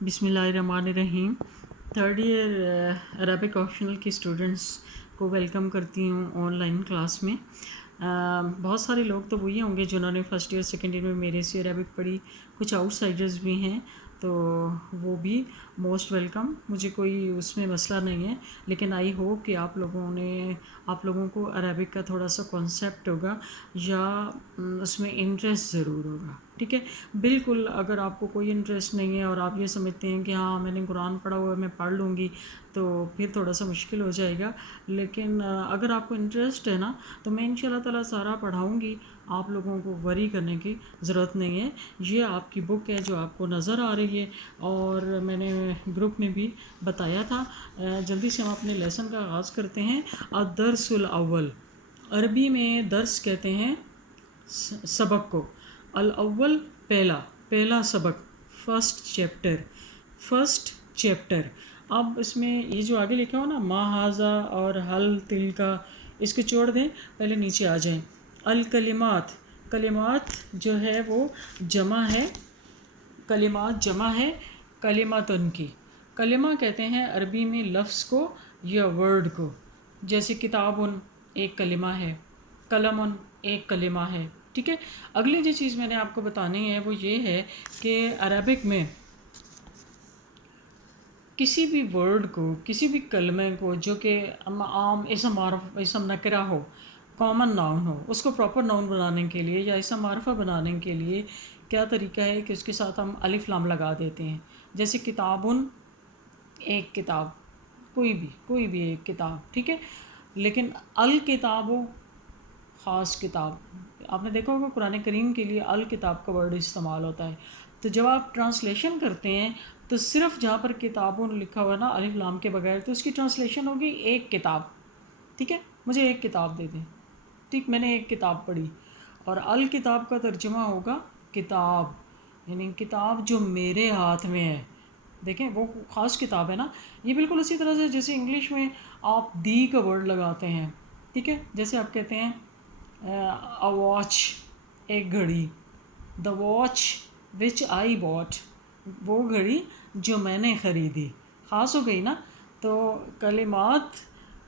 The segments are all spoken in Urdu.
بسم اللہ الرحمن الرحیم. تھرڈ ایئر عربک آپشنل کی اسٹوڈنٹس کو ویلکم کرتی ہوں آن لائن کلاس میں. بہت سارے لوگ تو وہی ہوں گے جنہوں نے فرسٹ ایئر سیکنڈ ایئر میں میرے سے عربک پڑھی. کچھ آؤٹ سائڈرز بھی ہیں تو وہ بھی موسٹ ویلکم. مجھے کوئی اس میں مسئلہ نہیں ہے، لیکن آئی ہوپ کہ آپ لوگوں کو عربک کا تھوڑا سا کانسیپٹ ہوگا یا اس میں انٹرسٹ ضرور ہوگا. ٹھیک ہے، بالکل اگر آپ کو کوئی انٹرسٹ نہیں ہے اور آپ یہ سمجھتے ہیں کہ ہاں میں نے قرآن پڑھا ہوا ہے میں پڑھ لوں گی تو پھر تھوڑا سا مشکل ہو جائے گا. لیکن اگر آپ کو انٹرسٹ ہے نا تو میں ان شاء اللہ تعالیٰ سارا پڑھاؤں گی. آپ لوگوں کو وری کرنے کی ضرورت نہیں ہے. یہ آپ کی بک ہے جو آپ کو نظر آ رہی ہے اور میں نے گروپ میں بھی بتایا تھا. جلدی سے ہم اپنے لیسن کا آغاز کرتے ہیں. الدرس الاول، عربی میں درس کہتے ہیں سبق کو. الاول پہلا سبق، فرسٹ چیپٹر. اب اس میں یہ جو آگے لکھا ہو نا ما ھذا اور حل تل کا، اس کو چھوڑ دیں، پہلے نیچے آ جائیں. الکلمات، کلمات جو ہے وہ جمع ہے، کلمات جمع ہے کلماتن کی. کلمہ کہتے ہیں عربی میں لفظ کو یا ورڈ کو. جیسے کتابن ایک کلمہ ہے، قلمن ایک کلمہ ہے. ٹھیک ہے، اگلی جو چیز میں نے آپ کو بتانی ہے وہ یہ ہے کہ عربک میں کسی بھی ورڈ کو، کسی بھی کلمے کو جو کہ عام اسم نکرہ ہو، کامن ناؤن ہو، اس کو پراپر ناؤن بنانے کے لیے یا اسم معرفہ بنانے کے لیے کیا طریقہ ہے کہ اس کے ساتھ ہم الف لام لگا دیتے ہیں. جیسے کتابن ایک کتاب، کوئی بھی ایک کتاب. ٹھیک ہے، لیکن الکتاب خاص کتاب. آپ نے دیکھا ہوگا قرآن کریم کے لیے الکتاب کا ورڈ استعمال ہوتا ہے. تو جب آپ ٹرانسلیشن کرتے ہیں تو صرف جہاں پر کتابوں لکھا ہوا ہے نا الف لام کے بغیر، تو اس کی ٹرانسلیشن ہوگی ایک کتاب. ٹھیک ہے، مجھے ایک کتاب دے دیں. ٹھیک، میں نے ایک کتاب پڑھی. اور الکتاب کا ترجمہ ہوگا کتاب، یعنی کتاب جو میرے ہاتھ میں ہے. دیکھیں وہ خاص کتاب ہے نا. یہ بالکل اسی طرح سے جیسے انگلش میں آپ دی کا ورڈ لگاتے ہیں. ٹھیک ہے، جیسے آپ کہتے ہیں a watch ایک گھڑی، the watch which I bought وہ گھڑی جو میں نے خریدی. خاص ہو گئی نا. تو کلمات،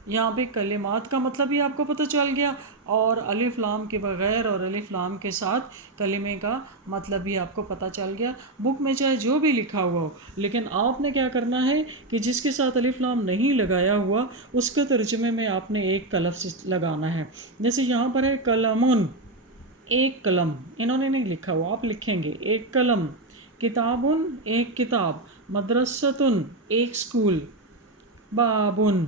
یہاں پہ کلمات کا مطلب بھی آپ کو پتہ چل گیا اور الف لام کے بغیر اور الف لام کے ساتھ کلمے کا مطلب بھی آپ کو پتہ چل گیا. بک میں چاہے جو بھی لکھا ہوا ہو، لیکن آپ نے کیا کرنا ہے کہ جس کے ساتھ الف لام نہیں لگایا ہوا اس کے ترجمے میں آپ نے ایک کا لفظ لگانا ہے. جیسے یہاں پر ہے قلمن ایک قلم، انہوں نے نہیں لکھا ہوا، آپ لکھیں گے ایک قلم. کتابن ایک کتاب. مدرستن ایک اسکول. بابن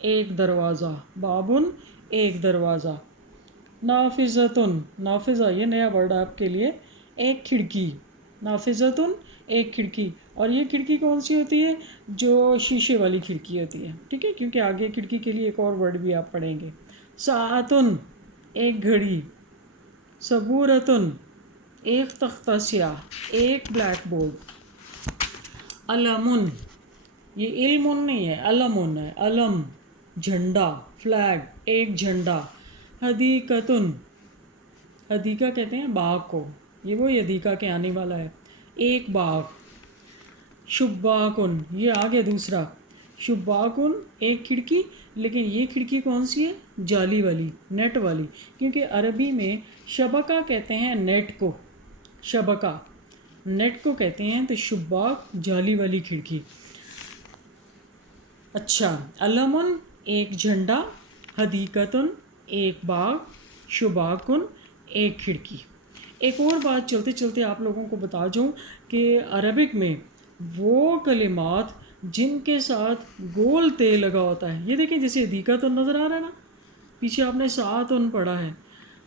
ایک دروازہ، بابن ایک دروازہ. نافذتن، نافذہ یہ نیا ورڈ آپ کے لیے، ایک کھڑکی. نافذتن ایک کھڑکی. اور یہ کھڑکی کون سی ہوتی ہے؟ جو شیشے والی کھڑکی ہوتی ہے. ٹھیک ہے، کیونکہ آگے کھڑکی کے لیے ایک اور ورڈ بھی آپ پڑھیں گے. ساعتن ایک گھڑی. صبورتن ایک تختہ سیاہ، ایک بلیک بورڈ. علمن، یہ علم نہیں ہے، علمن ہے، علم جھنڈا، فلیگ ایک جھنڈا. حدیقتن، حدیقہ کہتے ہیں باغ کو، یہ وہی حدیقہ کے آنے والا ہے، ایک باغ. شباکن یہ آگے دوسرا. شباکن ایک کھڑکی، لیکن یہ کھڑکی کون سی ہے؟ جالی والی، نیٹ والی. کیونکہ عربی میں شبکہ کہتے ہیں نیٹ کو، شبکہ نیٹ کو کہتے ہیں. تو شباک جالی والی کھڑکی. اچھا، علمن ایک جھنڈا، حدیقتن ایک باغ، شباکن ایک کھڑکی. ایک اور بات چلتے چلتے آپ لوگوں کو بتا جاؤں کہ عربک میں وہ کلمات جن کے ساتھ گول تے لگا ہوتا ہے، یہ دیکھیں جیسے حدیقتن نظر آ رہا ہے نا، پیچھے آپ نے ساعتن پڑھا ہے،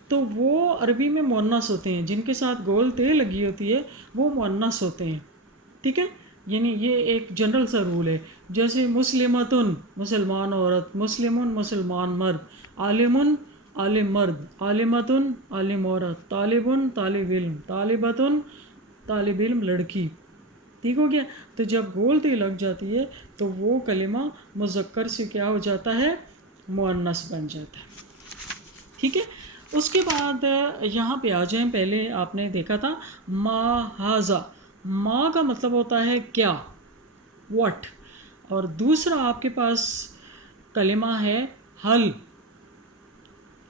تو وہ عربی میں مؤنث ہوتے ہیں. جن کے ساتھ گول تے لگی ہوتی ہے وہ مؤنث ہوتے ہیں. ٹھیک ہے، یعنی یہ ایک جنرل سا رول ہے. جیسے مسلمتن مسلمان عورت، مسلمن مسلمان مرد، عالمن عالم مرد، عالمتن عالم عورت، طالبن طالب علم، طالبتن طالب علم لڑکی. ٹھیک ہو گیا. تو جب گول تے لگ جاتی ہے تو وہ کلمہ مذکر سے کیا ہو جاتا ہے؟ مؤنث بن جاتا ہے. ٹھیک ہے، اس کے بعد یہاں پہ آ جائیں. پہلے آپ نے دیکھا تھا ما ھذا. ما کا مطلب ہوتا ہے کیا. what. اور دوسرا آپ کے پاس کلمہ ہے حل.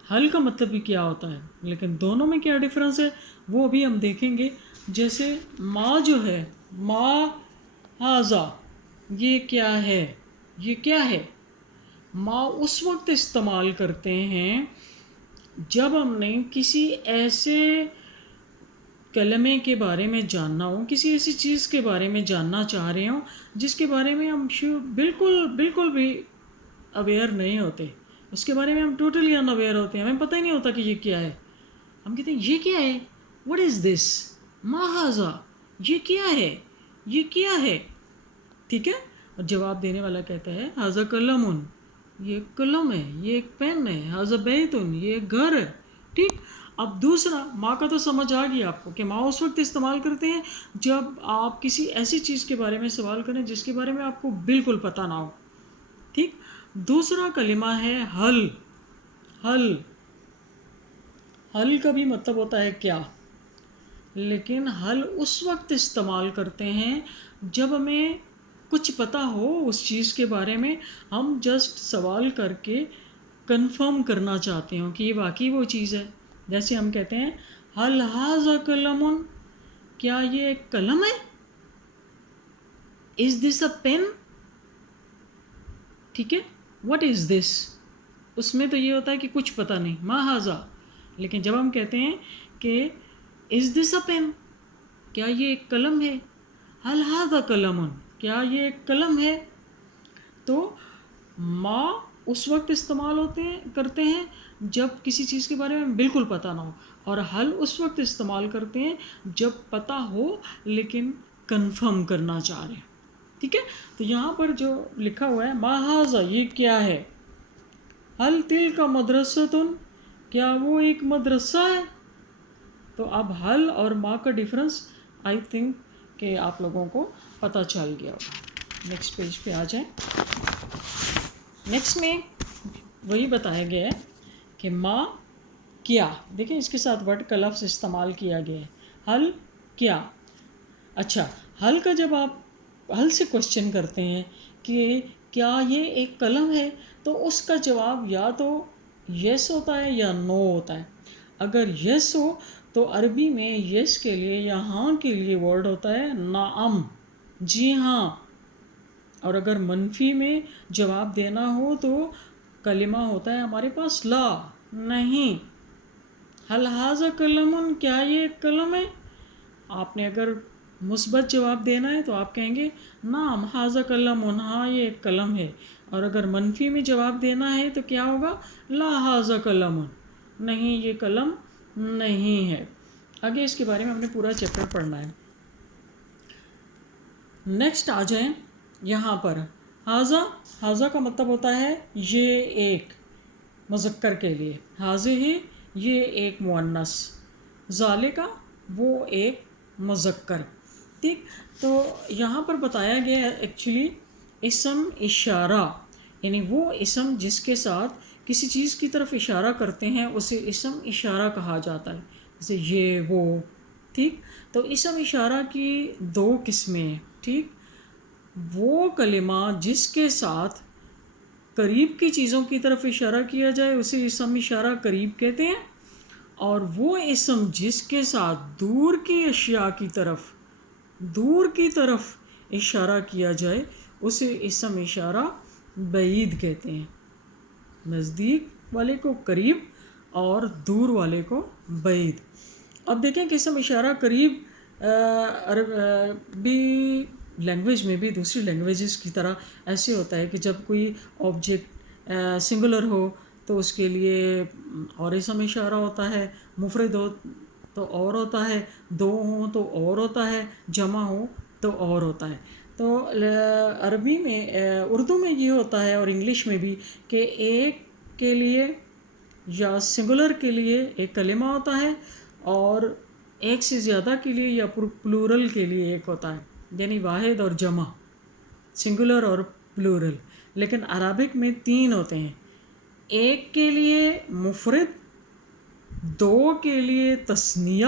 حل کا مطلب بھی کیا ہوتا ہے، لیکن دونوں میں کیا ڈفرینس ہے وہ ابھی ہم دیکھیں گے. جیسے ما جو ہے، ما ہاذا، یہ کیا ہے، یہ کیا ہے. ما اس وقت استعمال کرتے ہیں جب ہم نے کسی ایسے کلمے کے بارے میں جاننا ہو، کسی ایسی چیز کے بارے میں جاننا چاہ رہے ہوں جس کے بارے میں ہم بالکل بھی اویئر نہیں ہوتے. اس کے بارے میں ہم ٹوٹلی ان اویئر ہوتے ہیں، ہمیں پتہ ہی نہیں ہوتا کہ یہ کیا ہے. ہم کہتے ہیں یہ کیا ہے، وٹ از دس، ما ہاذا، یہ کیا ہے، یہ کیا ہے. ٹھیک ہے. اور جواب دینے والا کہتا ہے ہاذا قلم، یہ قلم ہے، یہ ایک پین ہے. ہاذا بیت، یہ ایک گھر ہے. ٹھیک. اب دوسرا ما کا تو سمجھ آ گئی آپ کو کہ ما اس وقت استعمال کرتے ہیں جب آپ کسی ایسی چیز کے بارے میں سوال کریں جس کے بارے میں آپ کو بالکل پتہ نہ ہو. ٹھیک. دوسرا کلمہ ہے حل. حل، حل کا بھی مطلب ہوتا ہے کیا، لیکن حل اس وقت استعمال کرتے ہیں جب ہمیں کچھ پتہ ہو اس چیز کے بارے میں، ہم جسٹ سوال کر کے کنفرم کرنا چاہتے ہوں کہ یہ واقعی وہ چیز ہے. جیسے ہم کہتے ہیں حل ھذا قلم، کیا یہ ایک قلم ہے. از دس اے پین. ٹھیک ہے. واٹ از دس، اس میں تو یہ ہوتا ہے کہ کچھ پتہ نہیں، ما ھذا. لیکن جب ہم کہتے ہیں کہ از دس اے پین، کیا یہ ایک قلم ہے، حل ھذا قلم، کیا یہ ایک قلم ہے، تو ما اس وقت استعمال کرتے ہیں جب کسی چیز کے بارے میں بالکل پتہ نہ ہو، اور حل اس وقت استعمال کرتے ہیں جب پتہ ہو لیکن کنفرم کرنا چاہ رہے ہیں. ٹھیک ہے. تو یہاں پر جو لکھا ہوا ہے ما ھذا، یہ کیا ہے. حل تلک مدرسۃ، کیا وہ ایک مدرسہ ہے. تو اب حل اور ما کا ڈفرنس آئی تھنک کہ آپ لوگوں کو پتہ چل گیا ہوگا. نیکسٹ پیج پہ آ جائیں. نیکسٹ میں وہی بتایا گیا ہے کہ ما کیا. دیکھیں اس کے ساتھ ورڈ کا لفظ استعمال کیا گیا ہے، حل کیا. اچھا، حل کا جب آپ حل سے کوشچن کرتے ہیں کہ کیا یہ ایک قلم ہے، تو اس کا جواب یا تو یس ہوتا ہے یا نو ہوتا ہے. اگر یس ہو تو عربی میں یس کے لیے یا ہاں کے لیے ورڈ ہوتا ہے نعم، جی ہاں. اور اگر منفی میں جواب دینا ہو تو کلمہ ہوتا ہے ہمارے پاس لا، نہیں. حل ھذا قلم، کیا یہ ایک قلم ہے. آپ نے اگر مثبت جواب دینا ہے تو آپ کہیں گے نعم ھذا قلم، ہاں یہ ایک قلم ہے. اور اگر منفی میں جواب دینا ہے تو کیا ہوگا، لا ھذا قلم، نہیں یہ قلم نہیں ہے. آگے اس کے بارے میں ہم نے پورا چیپٹر پڑھنا ہے. نیکسٹ آ جائیں یہاں پر. ھذا کا مطلب ہوتا ہے یہ ایک، مذکر کے لیے. ھذہ، یہ ایک مؤنث. ذالک، وہ ایک مذکر. ٹھیک. تو یہاں پر بتایا گیا ہے ایکچولی اسم اشارہ، یعنی وہ اسم جس کے ساتھ کسی چیز کی طرف اشارہ کرتے ہیں اسے اسم اشارہ کہا جاتا ہے. جیسے یہ وہ. ٹھیک. تو اسم اشارہ کی دو قسمیں ہیں. ٹھیک. وہ کلمہ جس کے ساتھ قریب کی چیزوں کی طرف اشارہ کیا جائے اسے اسم اشارہ قریب کہتے ہیں، اور وہ اسم جس کے ساتھ دور کی اشیاء کی طرف اشارہ کیا جائے اسے اسم اشارہ بعید کہتے ہیں. نزدیک والے کو قریب اور دور والے کو بعید. اب دیکھیں کہ اسم اشارہ قریب عربی لینگویج میں بھی دوسری لینگویجز کی طرح ایسے ہوتا ہے کہ جب کوئی آبجیکٹ سنگولر ہو تو اس کے لیے اور اسم اشارہ ہوتا ہے، مفرد ہو تو اور ہوتا ہے، دو ہوں تو اور ہوتا ہے، جمع ہو تو اور ہوتا ہے. تو عربی میں اردو میں یہ ہوتا ہے اور انگلش میں بھی کہ ایک کے لیے یا سنگولر کے لیے ایک کلمہ ہوتا ہے اور ایک سے زیادہ کے لیے یا پلورل کے لیے ایک ہوتا ہے، یعنی واحد اور جمع، سنگولر اور پلورل. لیکن عربک میں تین ہوتے ہیں، ایک کے لیے مفرد، دو کے لیے تثنیہ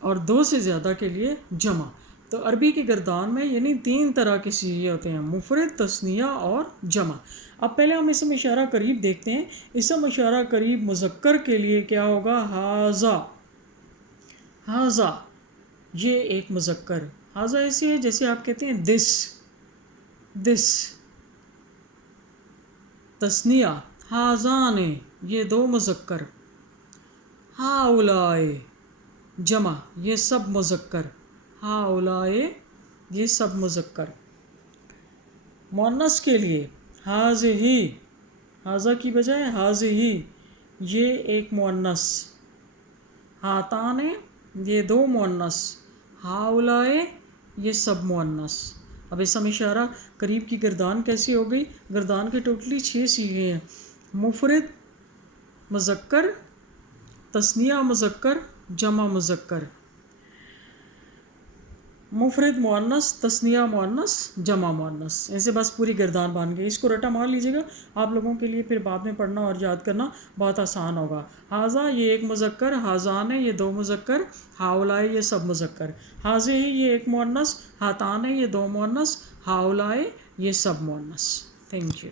اور دو سے زیادہ کے لیے جمع. تو عربی کے گردان میں یعنی 3 طرح کی چیزیں ہوتے ہیں، مفرد، تثنیہ اور جمع۔ اب پہلے ہم اسم اشارہ قریب دیکھتے ہیں۔ اسم اشارہ قریب مذکر کے لیے کیا ہوگا؟ ھذا، ھذا یہ ایک مذکر، ھذا ایسے ہے جیسے آپ کہتے ہیں دس، دس۔ تثنیہ ھذان یہ 2 مذکر، ہؤلاء جمع یہ سب مذکر، ہؤلاء یہ سب مذکر۔ مؤنث کے لیے ھذہ، ھذا کی بجائے ھذہ یہ ایک مؤنث، ہاتان یہ 2 مؤنث، ہؤلاء یہ سب مؤنث۔ اب اسم اشارہ قریب کی گردان کیسی ہو گئی؟ گردان کے ٹوٹلی 6 صیغے ہیں، مفرد مذکر، تثنیہ مذکر، جمع مذکر، مفرد مؤنث، تثنیہ مؤنث، جمع مؤنث۔ ایسے بس پوری گردان بن گئی۔ اس کو رٹا مار لیجیے گا، آپ لوگوں کے لیے پھر بعد میں پڑھنا اور یاد کرنا بہت آسان ہوگا۔ ھذا یہ ایک مذکر، ھذان یہ 2 مذکر، ہؤلاء یہ سب مذکر، ھذہ یہ ایک مؤنث، ہاتان یہ 2 مؤنث، ہؤلاء یہ سب مؤنث۔ Thank you.